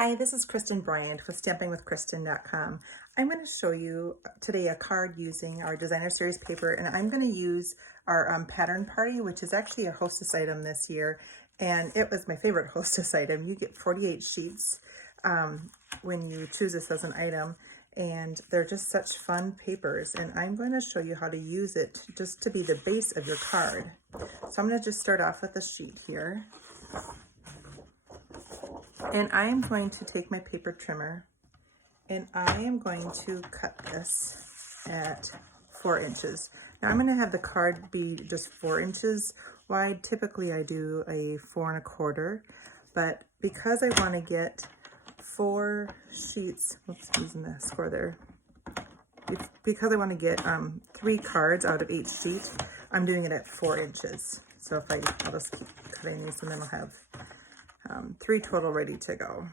Hi, this is Kristen Bryant with stampingwithkristen.com. I'm going to show you today a card using our designer series paper, and I'm going to use our pattern party, which is actually a hostess item this year, and it was my favorite hostess item. You get 48 sheets when you choose this as an item, and they're just such fun papers, and I'm going to show you how to use it just to be the base of your card. So I'm going to just start off with a sheet here. And I am going to take my paper trimmer and I am going to cut this at 4 inches. Now I'm going to have the card be just 4 inches wide. Typically I do a 4 1/4, but because I want to get 4 sheets, oops, using the score there. Because I want to get 3 cards out of each sheet, I'm doing it at 4 inches. So I'll just keep cutting these and then I'll have 3 total ready to go.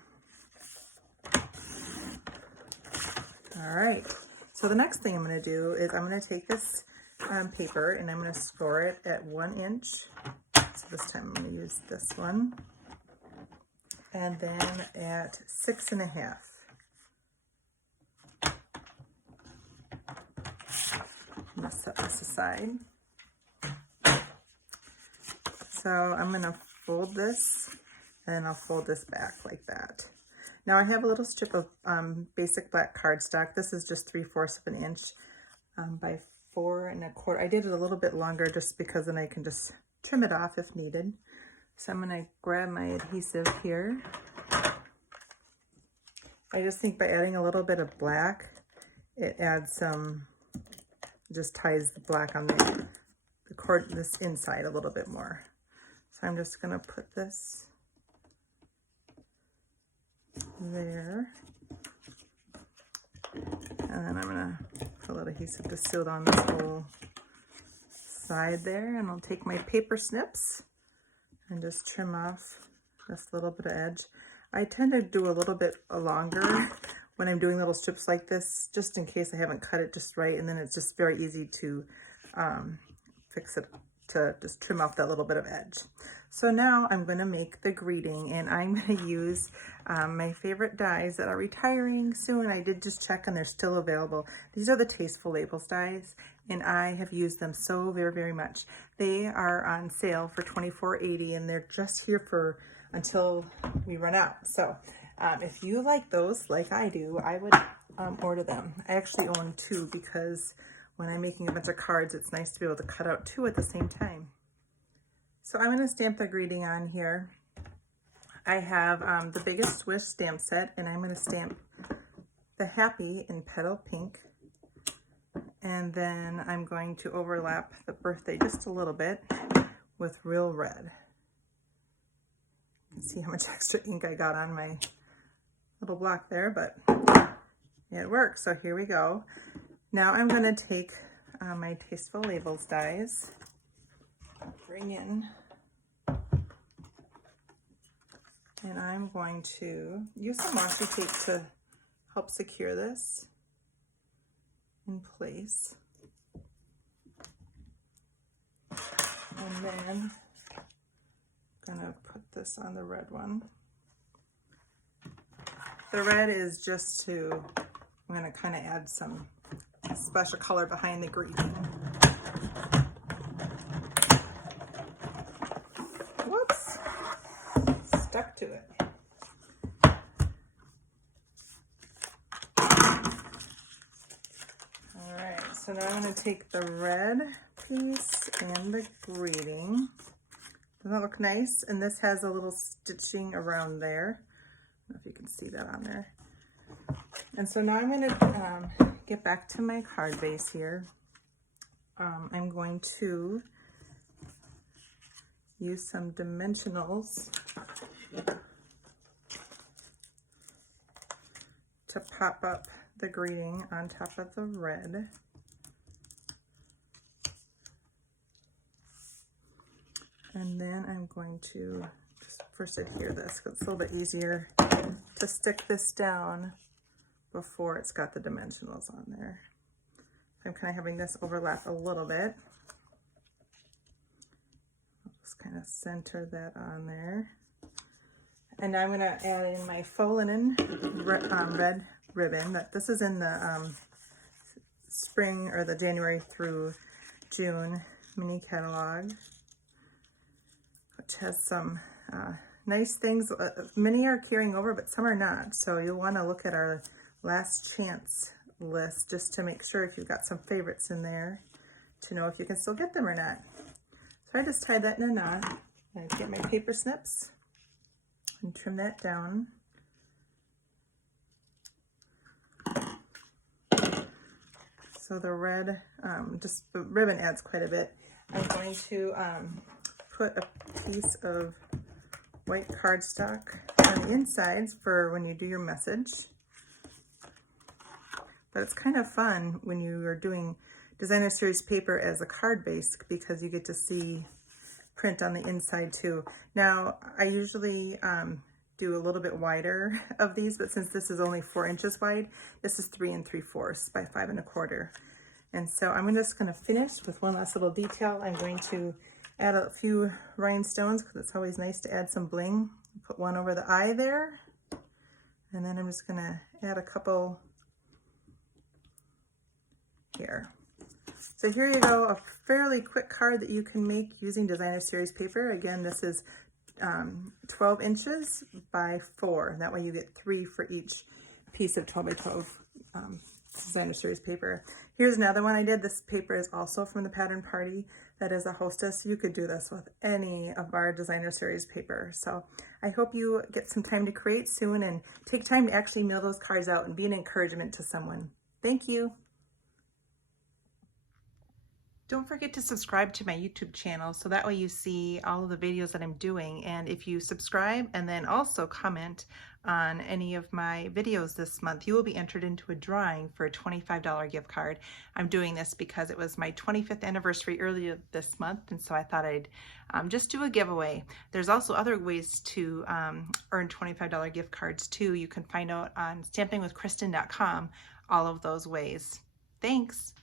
All right, so the next thing I'm going to do is I'm going to take this paper and I'm going to score it at 1 inch. So this time I'm going to use this one. And then at 6 1/2. I'm going to set this aside. So I'm going to fold this and I'll fold this back like that. Now I have a little strip of basic black cardstock. This is just 3/4 of an inch by 4 1/4. I did it a little bit longer just because then I can just trim it off if needed. So I'm going to grab my adhesive here. I just think by adding a little bit of black, it adds some, just ties the black on the cord, this inside a little bit more. So I'm just going to put this there, and then I'm going to put a little adhesive to seal down this whole side there, and I'll take my paper snips and just trim off just a little bit of edge. I tend to do a little bit longer when I'm doing little strips like this, just in case I haven't cut it just right, and then it's just very easy to fix it, to just trim off that little bit of edge. So now I'm going to make the greeting, and I'm going to use my favorite dies that are retiring soon. I did just check and they're still available. These are the Tasteful Labels dies, and I have used them so very, very much. They are on sale for $24.80, and they're just here for until we run out. So if you like those like I do, I would order them. I actually own 2 because when I'm making a bunch of cards, it's nice to be able to cut out 2 at the same time. So I'm going to stamp the greeting on here. I have the Biggest Swish stamp set, and I'm going to stamp the Happy in Petal Pink. And then I'm going to overlap the birthday just a little bit with Real Red. You can see how much extra ink I got on my little block there, but it works. So here we go. Now I'm going to take my Tasteful Labels dies, bring in, and I'm going to use some washi tape to help secure this in place. And then I'm going to put this on the red one. The red is just to, I'm going to kind of add some special color behind the greeting. Whoops, stuck to it. All right, so now I'm going to take the red piece and the greeting. Doesn't that look nice? And this has a little stitching around there. I don't know if you can see that on there. And so now I'm going to get back to my card base here. I'm going to use some dimensionals to pop up the greeting on top of the red. And then I'm going to just first adhere this because it's a little bit easier to stick this down before it's got the dimensionals on there. I'm kind of having this overlap a little bit. I'll just kind of center that on there. And now I'm going to add in my faux linen red ribbon. This is in the spring or the January through June mini catalog, which has some nice things. Many are carrying over, but some are not. So you'll want to look at our last chance list just to make sure if you've got some favorites in there to know if you can still get them or not. So I just tied that in a knot. I get my paper snips and trim that down. So the red, just the ribbon adds quite a bit. I'm going to put a piece of white cardstock on the insides for when you do your message. But it's kind of fun when you are doing designer series paper as a card base because you get to see print on the inside too. Now, I usually do a little bit wider of these, but since this is only 4 inches wide, this is 3 3/4 by 5 1/4. And so I'm just going to finish with one last little detail. I'm going to add a few rhinestones because it's always nice to add some bling. Put one over the eye there, and then I'm just going to add a couple here. So here you go, a fairly quick card that you can make using designer series paper. Again, this is 12 inches by 4. That way you get 3 for each piece of 12 by 12 designer series paper. Here's another one I did. This paper is also from the Pattern Party. That is a hostess. You could do this with any of our designer series paper. So I hope you get some time to create soon and take time to actually mail those cards out and be an encouragement to someone. Thank you. Don't forget to subscribe to my YouTube channel so that way you see all of the videos that I'm doing. And if you subscribe and then also comment on any of my videos this month, you will be entered into a drawing for a $25 gift card. I'm doing this because it was my 25th anniversary earlier this month, and so I thought I'd just do a giveaway. There's also other ways to earn $25 gift cards too. You can find out on stampingwithkristen.com all of those ways. Thanks.